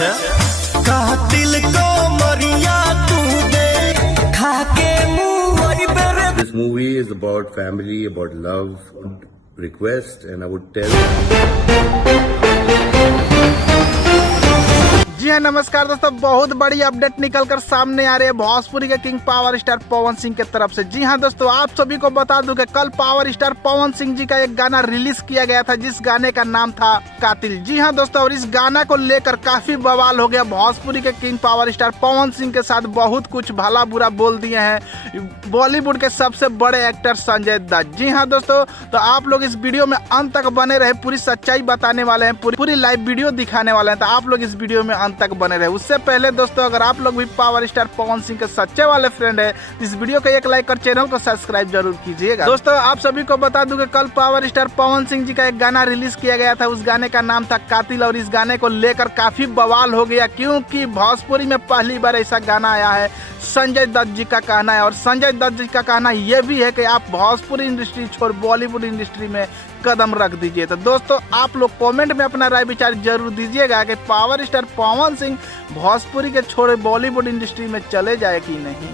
अच्छा कातिल को मरिया तू दे खाके मुंह वही बेरे। This movie is about family, about love, request, and I would tell. जी हाँ, नमस्कार दोस्तों। बहुत बड़ी अपडेट निकल कर सामने आ रही है भोजपुरी के किंग पावर स्टार पवन सिंह के तरफ से। जी हाँ दोस्तों, आप सभी को बता दूं कि कल पावर स्टार पवन सिंह जी का एक गाना रिलीज किया गया था, जिस गाने का नाम था कातिल। जी हाँ दोस्तों, और इस गाना को लेकर काफी बवाल हो गया। भोजपुरी के किंग पावर स्टार पवन सिंह के साथ बहुत कुछ भला बुरा बोल दिए हैं बॉलीवुड के सबसे बड़े एक्टर संजय दत्त। जी हाँ दोस्तों, तो आप लोग इस वीडियो में अंत तक बने रहे, पूरी सच्चाई बताने वाले हैं, पूरी लाइव वीडियो दिखाने वाले हैं, तो आप लोग इस वीडियो में तक बने रहे। उससे पहले दोस्तों, अगर आप लोग भी पावर स्टार पवन सिंह के सच्चे वाले फ्रेंड है, इस वीडियो को एक लाइक कर चैनल को सब्सक्राइब जरूर कीजिएगा। दोस्तों, आप सभी को बता दूं कि कल पावर स्टार पवन सिंह जी का एक गाना रिलीज किया गया था। उस गाने का नाम था कातिल, और इस गाने को लेकर काफी बवाल हो गया, क्योंकि भोजपुरी में पहली बार ऐसा गाना आया है। संजय दत्त जी का कहना है, और संजय दत्त जी का कहना यह भी है कि आप भोजपुरी इंडस्ट्री छोड़ बॉलीवुड इंडस्ट्री में कदम रख दीजिए। तो दोस्तों, आप लोग कमेंट में अपना राय विचार जरूर दीजिएगा कि पावर स्टार पवन सिंह भोजपुरी के छोड़े बॉलीवुड इंडस्ट्री में चले जाए कि नहीं।